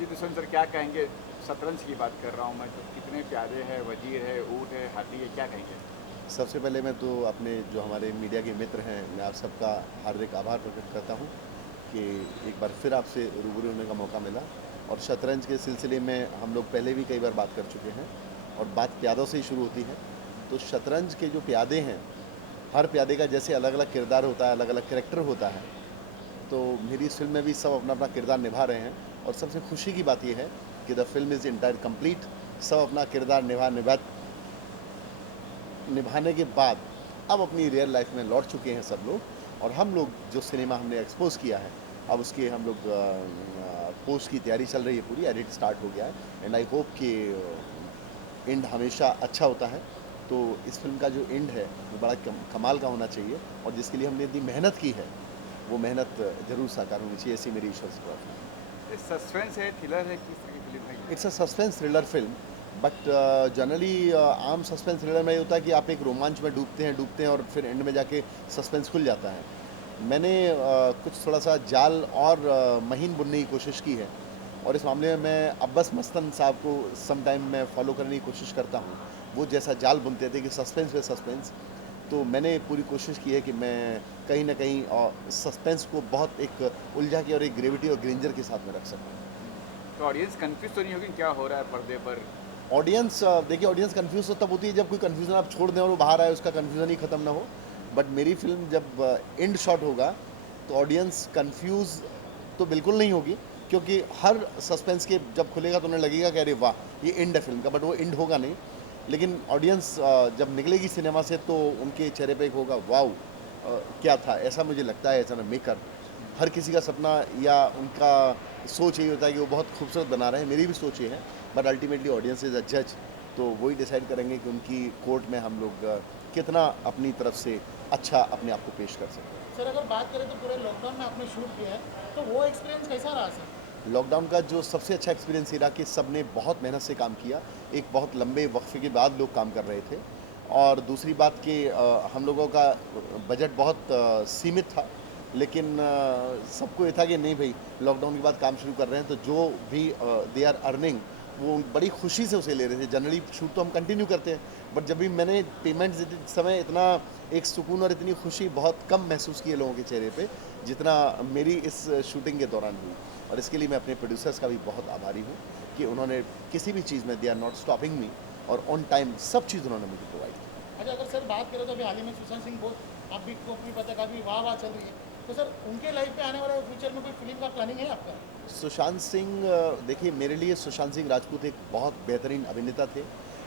जी Dushyant sir, क्या कहेंगे? शतरंज की बात कर रहा हूँ मैं, तो कितने प्यादे हैं, वजीर है, ऊँट है, हाथी है, क्या कहेंगे? सबसे पहले मैं तो अपने जो हमारे मीडिया के मित्र हैं, मैं आप सबका हार्दिक आभार प्रकट करता हूँ कि एक बार फिर आपसे रूबरू होने का मौका मिला। और शतरंज के सिलसिले में हम लोग पहले भी कई बार बात कर चुके हैं और बात प्यादों से ही शुरू होती है। तो शतरंज के जो प्यादे हैं, हर प्यादे का जैसे अलग अलग किरदार होता है, अलग अलग कैरेक्टर होता है, तो मेरी इस फिल्म में भी सब अपना अपना किरदार निभा रहे हैं। और सबसे खुशी की बात यह है कि the film is entire complete. सब अपना किरदार निभाने के बाद अब अपनी रियल लाइफ में लौट चुके हैं सब लोग। और हम लोग जो सिनेमा हमने एक्सपोज किया है, अब उसके हम लोग पोस्ट की तैयारी चल रही है, पूरी एडिट स्टार्ट हो गया है। एंड आई होप कि एंड हमेशा अच्छा होता है। तो इस फिल्म का जो एंड है वो बड़ा कमाल का होना चाहिए, और जिसके लिए हमने इतनी मेहनत की है वो मेहनत ज़रूर साकार होनी चाहिए, ऐसी मेरी ईश्वर से प्रार्थना है। ये सस्पेंस है, थ्रिलर है, किस तरह की फिल्म है ये? It's a suspense thriller film. But generally आम सस्पेंस थ्रिलर में ये होता है कि आप एक रोमांच में डूबते हैं और फिर एंड में जाके सस्पेंस खुल जाता है। मैंने कुछ थोड़ा सा जाल और महीन बुनने की कोशिश की है, और इस मामले में मैं अब्बास मस्तन साहब को सम टाइम मैं फॉलो करने की कोशिश करता हूँ। वो जैसा जाल बुनते थे कि सस्पेंस पे सस्पेंस, तो मैंने पूरी कोशिश की है कि मैं कहीं ना कहीं सस्पेंस को बहुत एक उलझा के और एक ग्रेविटी और ग्रेंजर के साथ में रख सकूँ। तो ऑडियंस कंफ्यूज तो नहीं होगी क्या हो रहा है पर्दे पर? ऑडियंस देखिए, ऑडियंस कंफ्यूज तो तब होती है जब कोई कंफ्यूजन आप छोड़ दें और वो बाहर आए, उसका कंफ्यूजन ही खत्म ना हो। बट मेरी फिल्म जब एंड शॉट होगा तो ऑडियंस कंफ्यूज तो बिल्कुल नहीं होगी, क्योंकि हर सस्पेंस के जब खुलेगा तो उन्हें लगेगा कि अरे वाह ये एंड है फिल्म का, बट वो एंड होगा नहीं। लेकिन ऑडियंस जब निकलेगी सिनेमा से तो उनके चेहरे पे एक होगा वाओ, क्या था, ऐसा मुझे लगता है एज एन मेकर। हर किसी का सपना या उनका सोच यही होता है कि वो बहुत खूबसूरत बना रहे हैं, मेरी भी सोच ये है। But ultimately audience is a जज, तो वही डिसाइड करेंगे कि उनकी कोर्ट में हम लोग कितना अपनी तरफ से अच्छा अपने आप को पेश कर सकते हैं। सर अगर बात करें तो पूरे लॉकडाउन में आपने शूट किया है, तो वो एक्सपीरियंस कैसा रहा सर? लॉकडाउन का जो सबसे अच्छा एक्सपीरियंस ये रहा कि सब ने बहुत मेहनत से काम किया। एक बहुत लंबे वक्फे के बाद लोग काम कर रहे थे। और दूसरी बात कि हम लोगों का बजट बहुत सीमित था, लेकिन सबको ये था कि नहीं भाई, लॉकडाउन के बाद काम शुरू कर रहे हैं, तो जो भी दे आर अर्निंग वो बड़ी खुशी से उसे ले रहे थे। जनरली शूट तो हम कंटिन्यू करते हैं, बट जब भी मैंने पेमेंट देते समय इतना एक सुकून और इतनी खुशी बहुत कम महसूस की है लोगों के चेहरे पे, जितना मेरी इस शूटिंग के दौरान हुई। और इसके लिए मैं अपने प्रोड्यूसर्स का भी बहुत आभारी हूँ कि उन्होंने किसी भी चीज़ में they are not stopping me, और ऑन टाइम सब चीज़ उन्होंने मुझे प्रोवाइड की। अच्छा, अगर सर बात करें तो अभी हाल ही में सुशांत सिंह बहुत आप भी को भी पता काफ़ी वाह वाह चल रही है, तो सर उनके लाइफ पे आने वाले फ्यूचर में कोई फिल्म का प्लानिंग है आपका? सुशांत सिंह, देखिए मेरे लिए सुशांत सिंह राजपूत एक बहुत बेहतरीन अभिनेता थे।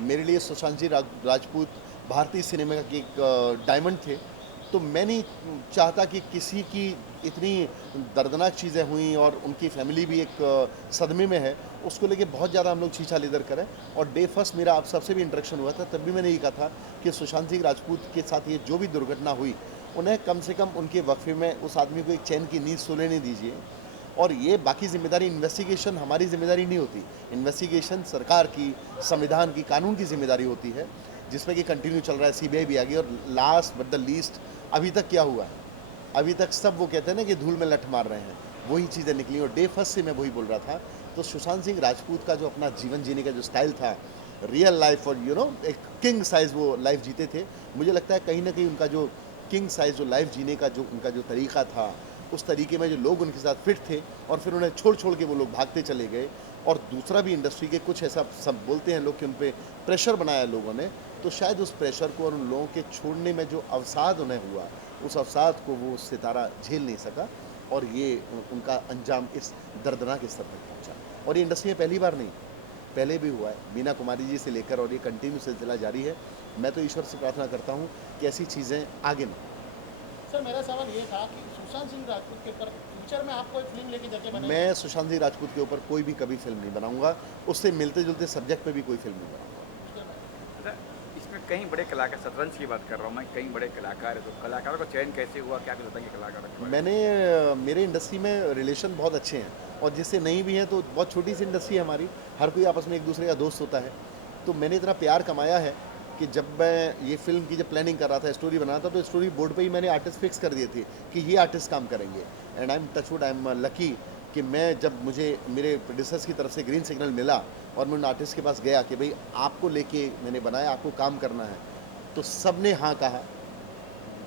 मेरे लिए सुशांत सिंह राजपूत भारतीय सिनेमा के एक डायमंड थे। तो मैं नहीं चाहता कि किसी की इतनी दर्दनाक चीज़ें हुई और उनकी फैमिली भी एक सदमे में है, उसको लेके बहुत ज़्यादा हम लोग छीछा लेदर करें। और डे फर्स्ट मेरा आप सबसे भी इंटरेक्शन हुआ था, तब भी मैंने ये कहा था कि सुशांत सिंह राजपूत के साथ ये जो भी दुर्घटना हुई, उन्हें कम से कम उनके वक्फे में उस आदमी को एक चैन की नींद सोने नहीं दीजिए। और ये बाकी जिम्मेदारी, इन्वेस्टिगेशन हमारी जिम्मेदारी नहीं होती। इन्वेस्टिगेशन सरकार की, संविधान की, कानून की जिम्मेदारी होती है, जिसमें कि कंटिन्यू चल रहा है। सीबीआई भी आ गई, और लास्ट बट द लीस्ट अभी तक क्या हुआ है? अभी तक सब वो कहते हैं ना कि धूल में लठ मार रहे हैं, वही चीज़ें निकली। और डे फर्स्ट से मैं वही बोल रहा था। तो सुशांत सिंह राजपूत का जो अपना जीवन जीने का जो स्टाइल था, रियल लाइफ, और एक किंग साइज वो लाइफ जीते थे। मुझे लगता है कहीं ना कहीं उनका जो किंग साइज जो लाइफ जीने का जो उनका जो तरीका था, उस तरीके में जो लोग उनके साथ फिट थे, और फिर उन्हें छोड़ छोड़ के वो लोग भागते चले गए। और दूसरा भी इंडस्ट्री के कुछ ऐसा सब बोलते हैं लोग कि उन पर प्रेशर बनाया लोगों ने, तो शायद उस प्रेशर को और उन लोगों के छोड़ने में जो अवसाद उन्हें हुआ, उस अवसाद को वो सितारा झेल नहीं सका, और ये उनका अंजाम इस दर्दनाक स्तर तक पहुंचा। और ये इंडस्ट्री में पहली बार नहीं, पहले भी हुआ है, मीना कुमारी जी से लेकर, और ये कंटिन्यू सिलसिला जारी है। मैं तो ईश्वर से प्रार्थना करता हूँ कि ऐसी चीज़ें आगे ना। सर मेरा सवाल ये था कि सुशांत सिंह राजपूत के ऊपर फ्यूचर में आप कोई फिल्म लेके जाके बनाएंगे? मैं सुशांत सिंह राजपूत के ऊपर कोई भी कभी फिल्म नहीं बनाऊंगा, उससे मिलते जुलते सब्जेक्ट पे भी कोई फिल्म नहीं बनाऊंगा। अच्छा, इसमें कई बड़े कलाकार, शतरंज की बात कर रहा हूँ मैं, कई बड़े कलाकार है, तो कलाकारों का चयन कैसे हुआ, क्या कुछ बताएंगे कलाकारों के बारे में? मैंने मेरे इंडस्ट्री में रिलेशन बहुत अच्छे हैं, और जिससे नहीं भी हैं तो बहुत छोटी सी इंडस्ट्री है हमारी, हर कोई आपस में एक दूसरे का दोस्त होता है। तो मैंने इतना प्यार कमाया है कि जब मैं ये फिल्म की जब प्लानिंग कर रहा था, स्टोरी बना था, तो स्टोरी बोर्ड पे ही मैंने आर्टिस्ट फिक्स कर दिए थे कि ये आर्टिस्ट काम करेंगे। And I am touch wood, I am lucky कि मैं जब मुझे मेरे प्रोड्यूसर्स की तरफ से ग्रीन सिग्नल मिला और मैं उन आर्टिस्ट के पास गया कि भाई आपको लेके मैंने बनाया, आपको काम करना है, तो सब ने हाँ कहा।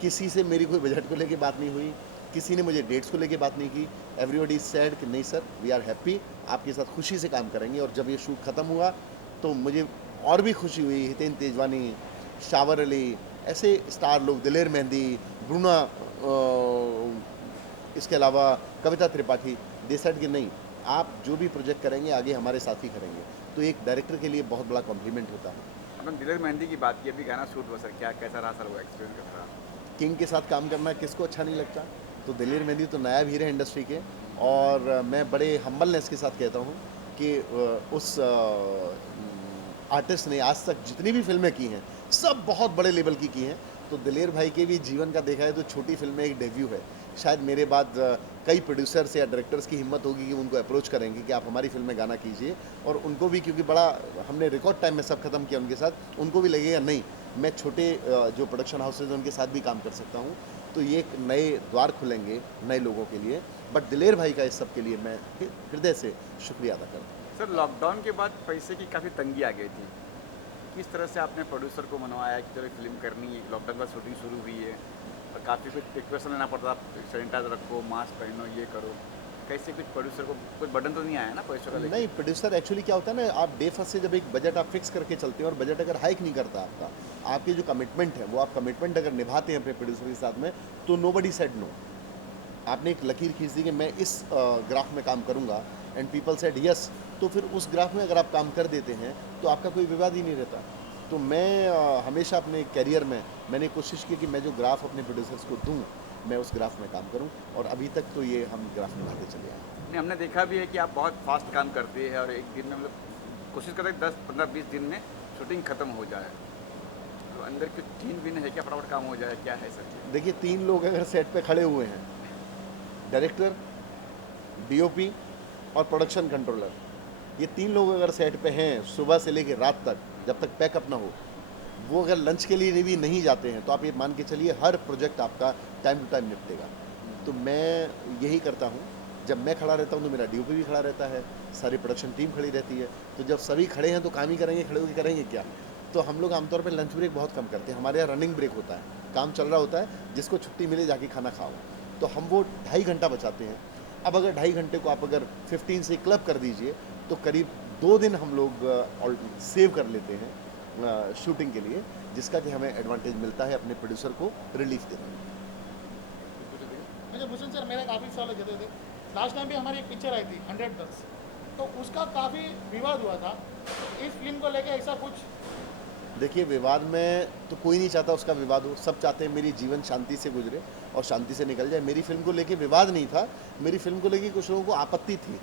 किसी से मेरी कोई बजट को लेके बात नहीं हुई, किसी ने मुझे डेट्स को लेके बात नहीं की। एवरीबॉडी सेड कि नहीं सर, वी आर हैप्पी, आपके साथ खुशी से काम करेंगे। और जब ये शूट ख़त्म हुआ तो मुझे और भी खुशी हुई। हितेन तेजवानी, शावर अली, ऐसे स्टार लोग, दिलेर मेहंदी, ब्रूना, इसके अलावा कविता त्रिपाठी, दे सेड कि नहीं, आप जो भी प्रोजेक्ट करेंगे आगे हमारे साथ ही करेंगे। तो एक डायरेक्टर के लिए बहुत बड़ा कॉम्प्लीमेंट होता है। अपन दिलेर मेहंदी की बात की, अभी गाना शूट हुआ सर, क्या कैसा रहा सर वो एक्सपीरियंस कैसा रहा? किंग के साथ काम करना किसको अच्छा नहीं लगता। तो दिलेर मेहंदी तो नायाब हीरे हैं इंडस्ट्री के, और मैं बड़े हम्बलनेस के साथ कहता हूँ कि उस आर्टिस्ट ने आज तक जितनी भी फिल्में की हैं सब बहुत बड़े लेवल की हैं। तो दिलेर भाई के भी जीवन का देखा है तो छोटी फिल्म में एक डेब्यू है। शायद मेरे बाद कई प्रोड्यूसर्स या डायरेक्टर्स की हिम्मत होगी कि उनको अप्रोच करेंगे कि आप हमारी फिल्म में गाना कीजिए, और उनको भी, क्योंकि बड़ा हमने रिकॉर्ड टाइम में सब खत्म किया उनके साथ, उनको भी लगेगा नहीं मैं छोटे जो प्रोडक्शन हाउसेज हैं उनके साथ भी काम कर सकता हूँ। तो ये एक नए द्वार खुलेंगे नए लोगों के लिए। बट दिलेर भाई का इस सब के लिए मैं हृदय से शुक्रिया अदा करता हूँ। सर लॉकडाउन के बाद पैसे की काफ़ी तंगी आ गई थी, किस तरह से आपने प्रोड्यूसर को मनवाया कि चलो फिल्म करनी है? लॉकडाउन का शूटिंग शुरू हुई है और काफ़ी कुछ प्रिकॉशन लेना पड़ता था, सैनिटाइजर रखो, मास्क पहनो, ये करो। कैसे कुछ प्रोड्यूसर को कुछ बर्डन तो नहीं आया ना पैसों का लेके? नहीं, प्रोड्यूसर एक्चुअली क्या होता है ना, आप डे फर्स्ट से जब एक बजट आप फिक्स करके चलते हैं और बजट अगर हाइक नहीं करता आपका, आपकी जो कमिटमेंट है वो आप कमिटमेंट अगर निभाते हैं अपने प्रोड्यूसर के साथ में, तो नोबडी सेड नो। आपने एक लकीर खींच दी कि मैं इस ग्राफ में काम करूंगा एंड पीपल सेड यस, तो फिर उस ग्राफ में अगर आप काम कर देते हैं तो आपका कोई विवाद ही नहीं रहता। तो मैं हमेशा अपने कैरियर में मैंने कोशिश की कि मैं जो ग्राफ अपने प्रोड्यूसर्स को दूं, मैं उस ग्राफ में काम करूं, और अभी तक तो ये हम ग्राफ में आते चले आए। नहीं, हमने देखा भी है कि आप बहुत फास्ट काम करते हैं और एक दिन में मतलब कोशिश करते हैं 10, 15, 20 दिन में शूटिंग खत्म हो जाए। तो अंदर कुछ टीम विन है क्या, फटाफट काम हो जाए, क्या है सर? देखिए, 3 लोग अगर सेट पे खड़े हुए हैं, डायरेक्टर, डीओपी और प्रोडक्शन कंट्रोलर, ये 3 लोग अगर सेट पे हैं सुबह से लेकर रात तक, जब तक पैकअप ना हो, वो अगर लंच के लिए भी नहीं जाते हैं, तो आप ये मान के चलिए हर प्रोजेक्ट आपका टाइम टू टाइम निपटेगा। तो मैं यही करता हूँ, जब मैं खड़ा रहता हूँ तो मेरा डीओपी भी खड़ा रहता है, सारी प्रोडक्शन टीम खड़ी रहती है। तो जब सभी खड़े हैं तो काम ही करेंगे, खड़े होकर करेंगे क्या? तो हम लोग आमतौर पर लंच ब्रेक बहुत कम करते हैं। हमारे यहाँ रनिंग ब्रेक होता है, काम चल रहा होता है, जिसको छुट्टी मिले जाके खाना खाओ। तो हम वो 2.5 घंटा बचाते हैं। अब अगर 2.5 घंटे को आप अगर 15 से क्लब कर दीजिए तो करीब 2 दिन हम लोग सेव कर लेते हैं शूटिंग के लिए, जिसका कि हमें एडवांटेज मिलता है अपने प्रोड्यूसर को रिलीफ देने में। अच्छा भूषण सर, मेरा काफ़ी सवाल है जैसे लास्ट टाइम भी हमारी एक पिक्चर आई थी 100 तो उसका काफ़ी विवाद हुआ था। इस फिल्म को लेके ऐसा कुछ? देखिए, विवाद में तो कोई नहीं चाहता उसका विवाद हो, सब चाहते हैं मेरी जीवन शांति से गुजरे और शांति से निकल जाए। मेरी फिल्म को लेके विवाद नहीं था, मेरी फिल्म को लेके कुछ लोगों को आपत्ति थी,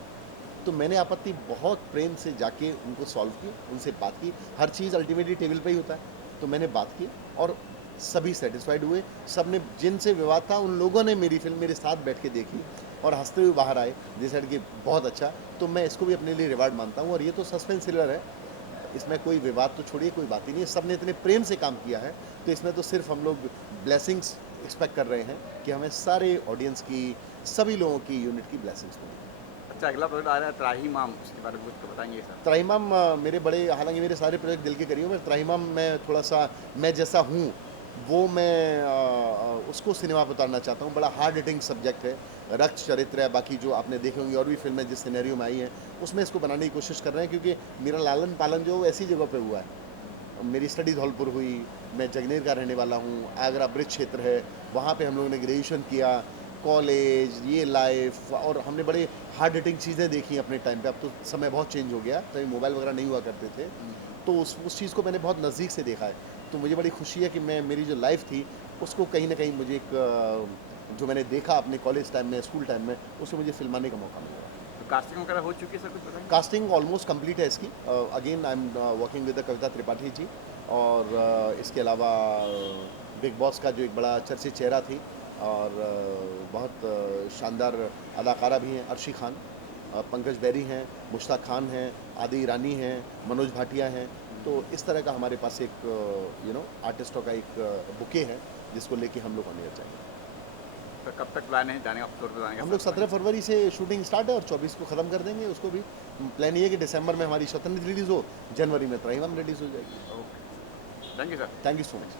तो मैंने आपत्ति बहुत प्रेम से जाके उनको सॉल्व की, उनसे बात की। हर चीज़ अल्टीमेटली टेबल पे ही होता है, तो मैंने बात की और सभी सेटिस्फाइड हुए। सब ने, जिनसे विवाद था उन लोगों ने मेरी फिल्म मेरे साथ बैठ के देखी और हंसते हुए बाहर आए, जैसे कि बहुत अच्छा। तो मैं इसको भी अपने लिए रिवार्ड मानता हूँ। और ये तो सस्पेंस थ्रिलर है, इसमें कोई विवाद तो छोड़िए, कोई बात ही नहीं है। सब ने इतने प्रेम से काम किया है, तो इसमें तो सिर्फ हम लोग ब्लेसिंग्स एक्सपेक्ट कर रहे हैं कि हमें सारे ऑडियंस की, सभी लोगों की यूनिट की ब्लेसिंग्स मिलें। अच्छा, अगला प्रोजेक्ट आ रहा है त्राहिमाम, उसके बारे में कुछ तो बताएंगे सर? त्राहिमाम मेरे बड़े, हालांकि मेरे सारे प्रोजेक्ट दिल के करीब हैं, त्राहिमाम में थोड़ा सा मैं जैसा हूँ वो मैं उसको सिनेमा पर उतारना चाहता हूँ। बड़ा हार्ड हिटिंग सब्जेक्ट है, रक्त चरित्र है। बाकी जो आपने देखे होंगे और भी फिल्में जिस सिनेरियो में आई हैं, उसमें इसको बनाने की कोशिश कर रहे हैं, क्योंकि मेरा लालन पालन जो ऐसी जगह पे हुआ है। मेरी स्टडी धौलपुर हुई, मैं जगनेर का रहने वाला हूँ, आगरा ब्रिज क्षेत्र है, वहाँ पे हम लोगों ने ग्रेजुएशन किया, कॉलेज, ये लाइफ, और हमने बड़े हार्ड हिटिंग चीज़ें देखी अपने टाइम पे। अब तो समय बहुत चेंज हो गया, तभी मोबाइल वगैरह नहीं हुआ करते थे, तो उस चीज़ को मैंने बहुत नज़दीक से देखा है। तो मुझे बड़ी खुशी है कि मैं, मेरी जो लाइफ थी उसको कहीं ना कहीं मुझे एक जो मैंने देखा अपने कॉलेज टाइम में, स्कूल टाइम में, उससे मुझे फिल्माने का मौका मिला। तो कास्टिंग वगैरह हो चुकी है सर, कुछ बताएंगे? कास्टिंग ऑलमोस्ट कंप्लीट है इसकी। Again I am working with Kavita Tripathi ji, और इसके अलावा बिग बॉस का जो एक बड़ा चर्चित चेहरा थी और बहुत शानदार अदाकारा भी हैं, अर्शी खान, पंकज बैरी हैं, मुश्ताक खान हैं, आदि ईरानी हैं, मनोज भाटिया हैं। तो इस तरह का हमारे पास एक आर्टिस्टों का एक बुके है, जिसको लेके हम लोग ऑन एयर जाएंगे। तो कब तक प्लान है जाने का, फ्लोर पे जाने का? हम लोग 17 फरवरी से शूटिंग स्टार्ट है और 24 को ख़त्म कर देंगे उसको भी। प्लान ये है कि दिसंबर में हमारी स्वतंत्र रिलीज़ हो, जनवरी में त्राहिमाम रिलीज़ हो जाएगी। Okay, thank you sir. Thank you so much.